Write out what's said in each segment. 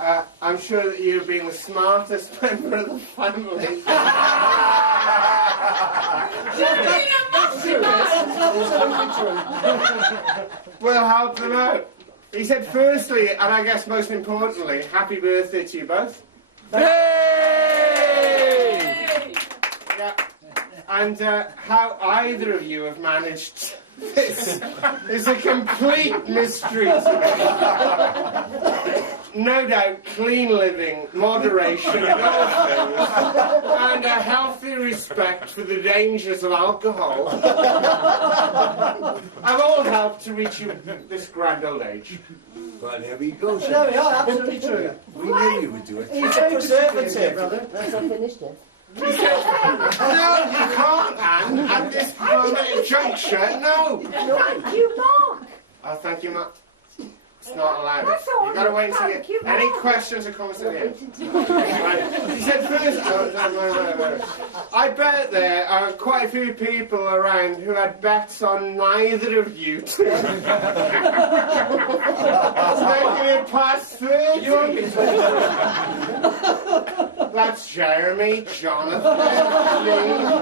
I'm sure that you've been the smartest member of the family. We'll help them out. He said, firstly, and I guess most importantly, happy birthday to you both. Hey! Yeah. And how either of you have managed this is a complete mystery to me. No doubt, clean living, moderation in all things, and a healthy respect for the dangers of alcohol have all helped to reach you this grand old age. Well, there we go. There we are, absolutely true. We knew you would do it. He's very preservative, brother. That's not finished yet. No, you can't, Anne, at this moment juncture, no. Thank you, Mark. Oh, thank you, Matt. It's not allowed. That's all You've got to wait until right. you... Any questions or comments at the end? Right. He said first... Oh, no. I bet there are quite a few people around who had bets on neither of you two. Making it past 30. That's Jeremy, Jonathan, me,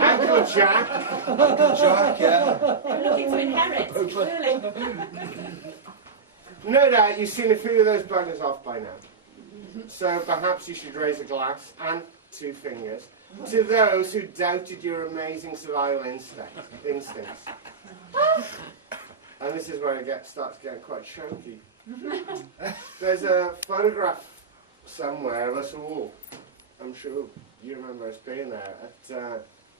Uncle Jack. Uncle Jack, yeah. I'm looking to inherit, clearly. No doubt you've seen a few of those buggers off by now. So perhaps you should raise a glass and 2 fingers to those who doubted your amazing survival instincts. And this is where it starts getting quite chunky. There's a photograph somewhere of us all. I'm sure you remember us being there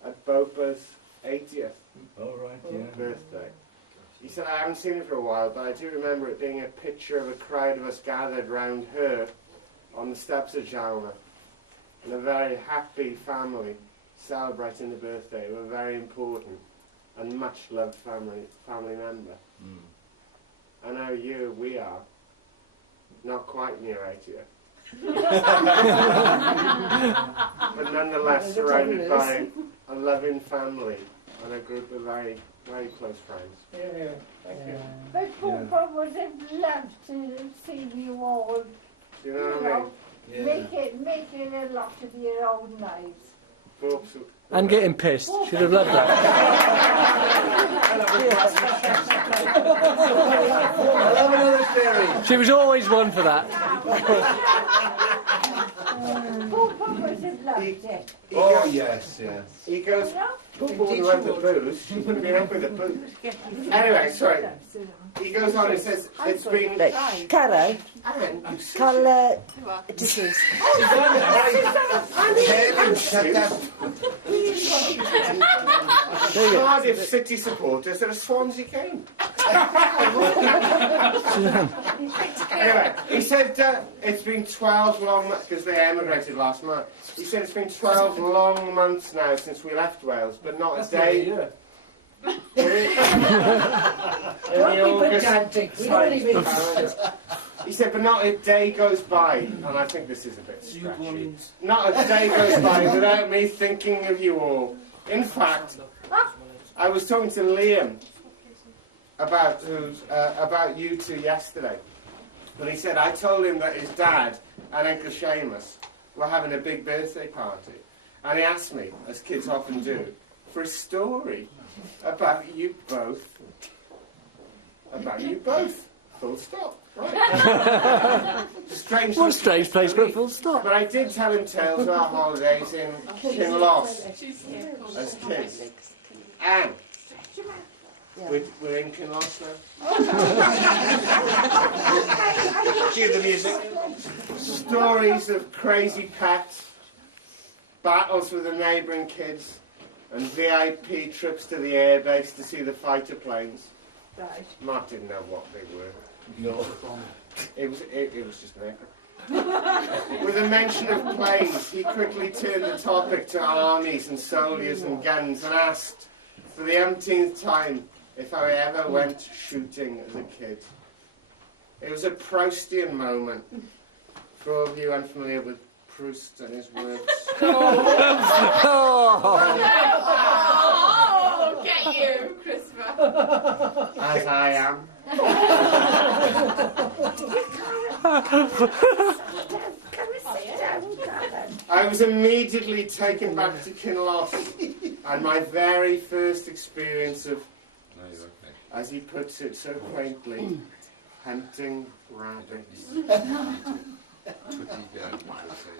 at Bopa's 80th birthday. He said, I haven't seen it for a while, but I do remember it being a picture of a crowd of us gathered round her on the steps of Jalna, and a very happy family celebrating the birthday of a very important and much loved family member. And now we are, not quite near 80 yet. But nonetheless surrounded by a loving family and a group of very, very close friends. Yeah, thank you. But Papa would have loved to see you all, Do you know what I mean? make it a lot of your own lives. Folks, And getting pissed. Should have loved that. I'll have another theory. She was always one for that. Papa would have loved it. Oh, yes. He goes, who went the booze? She wouldn't be up with the booze. Anyway, sorry. He goes on and says, it's been... Caro, Carl, disease. Shut up. Cardiff City supporters at a Swansea game. Anyway, he said it's been 12 long months, because they emigrated last month. He said it's been 12 long months now since we left Wales, but not a day... He said, but not a day goes by, and I think this is a bit stretchy. Not a day goes by without me thinking of you all. In fact, I was talking to Liam about you two yesterday, and he said I told him that his dad and Uncle Seamus were having a big birthday party, and he asked me, as kids often do, for a story about you both. About you both. Full stop. Right. Strange. What a strange place for a full stop. But I did tell him tales of our holidays in Kinloss as kids. And we're in Kinloss now. Cue the music. Stories of crazy pets, battles with the neighbouring kids, and VIP trips to the airbase to see the fighter planes. Right. Mark didn't know what they were. No. It was just an echo. With a mention of planes, he quickly turned the topic to armies and soldiers and guns and asked for the umpteenth time if I ever went shooting as a kid. It was a Proustian moment. For all of you unfamiliar with Proust and his works. Oh, get you, Christopher. As I am. I was immediately taken back to Kinloss and my very first experience of, as he puts it so quaintly, hunting rabbits.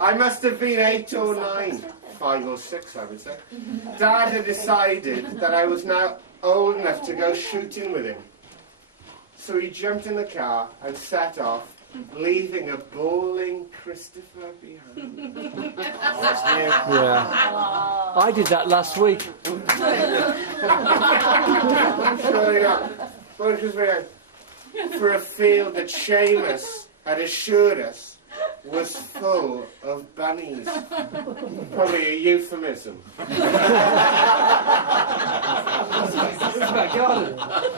I must have been 8 or 9, 5 or 6 I would say. Dad had decided that I was now old enough to go shooting with him. So he jumped in the car and set off, leaving a bawling Christopher behind. Yeah. I did that last week. Surely not. What was behind? For a field that Seamus had assured us was full of bunnies. Probably a euphemism. It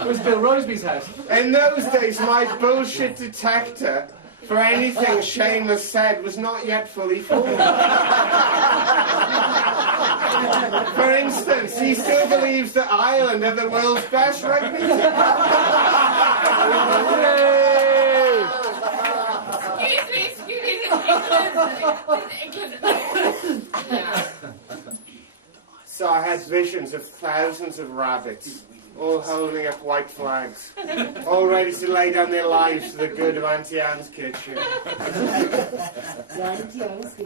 was Bill Roseby's house. In those days, my bullshit detector for anything Seamus said was not yet fully formed. For instance, he still believes that Ireland are the world's best rugby team. Excuse me, England. So I had visions of thousands of rabbits, all holding up white flags, all ready to lay down their lives for the good of Auntie Anne's kitchen.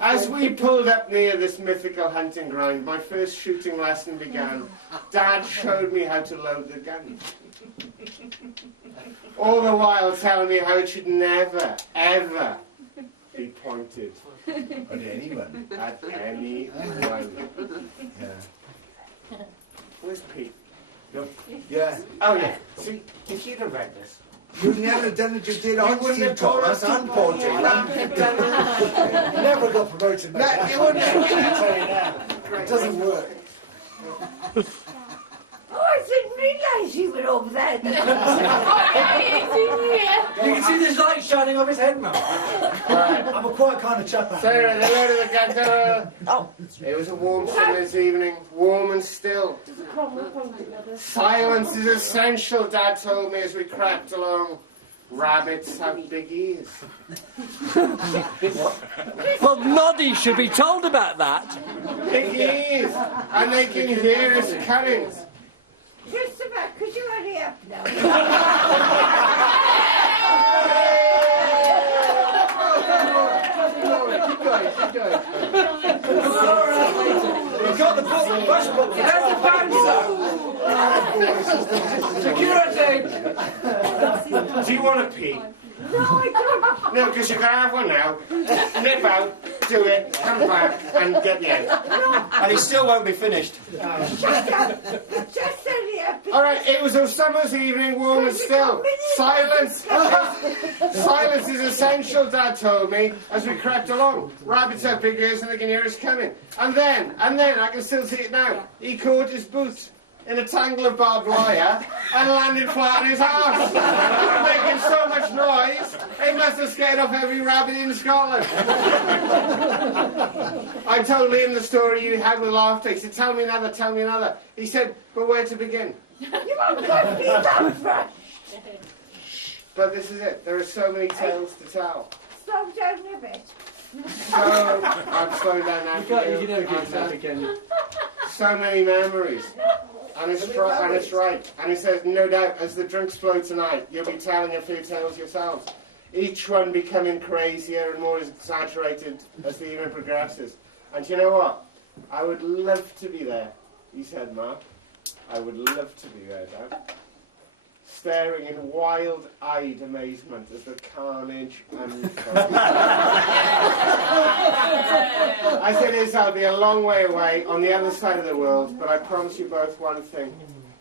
As we pulled up near this mythical hunting ground, my first shooting lesson began. Dad showed me how to load the gun. All the while telling me how it should never, ever be pointed At anyone. at anyone. Yeah. Where's Pete? Yeah. Oh yeah. See, if you'd have read this. You never done it, you did on wouldn't Steve have told Thomas us and to Paul put Taylor. Never got promoted. No, you wouldn't have. It doesn't work. Oh, I didn't realise you were over there. Oh, yeah, You can see the light shining off his head now. Right. I'm a quiet kind of chap. Sarah, the load of the gun. Oh. It was a warm summer's evening, warm and still. Silence is essential, Dad told me as we crept along. Rabbits have big ears. Well, Noddy should be told about that. Big ears! And they can hear us coming. Christopher, could you hurry up now? You've got the book, the first book. There's the bouncer. Security. Do you want a pee? No, I don't. No, because you can have one now. Nip out, do it, come back, and get the egg. And he still won't be finished. Shut up. Just hurry up. All right, it was a summer's evening, warm and still. Silence. Silence is essential, Dad told me, as we crept along. Rabbits have big ears and they can hear us coming. And then, I can still see it now, he caught his boot in a tangle of barbed wire and landed flat on his arse. Making so much noise, it must have scared off every rabbit in Scotland. I told Liam the story you had with laughter. He said, tell me another, tell me another. He said, but where to begin? You won't let me down first. But this is it. There are so many tales to tell. Slow down a bit. So, I'm slowing down now. You know, good that again. So many memories. And it's right. And he says, no doubt, as the drinks flow tonight, you'll be telling a few tales yourselves. Each one becoming crazier and more exaggerated as the evening progresses. And you know what? I would love to be there, he said, Mark. I would love to be there, Dad. Staring in wild-eyed amazement as the carnage unfolded. I said, I'll be a long way away on the other side of the world, but I promise you both one thing.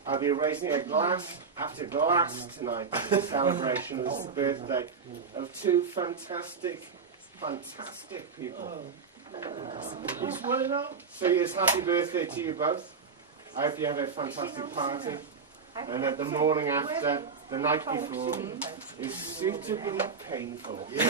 I'll be raising a glass after glass tonight in celebration of the birthday of two fantastic people. So yes, happy birthday to you both. I hope you have a fantastic party. And that the morning after, the night before, is suitably painful. Yeah.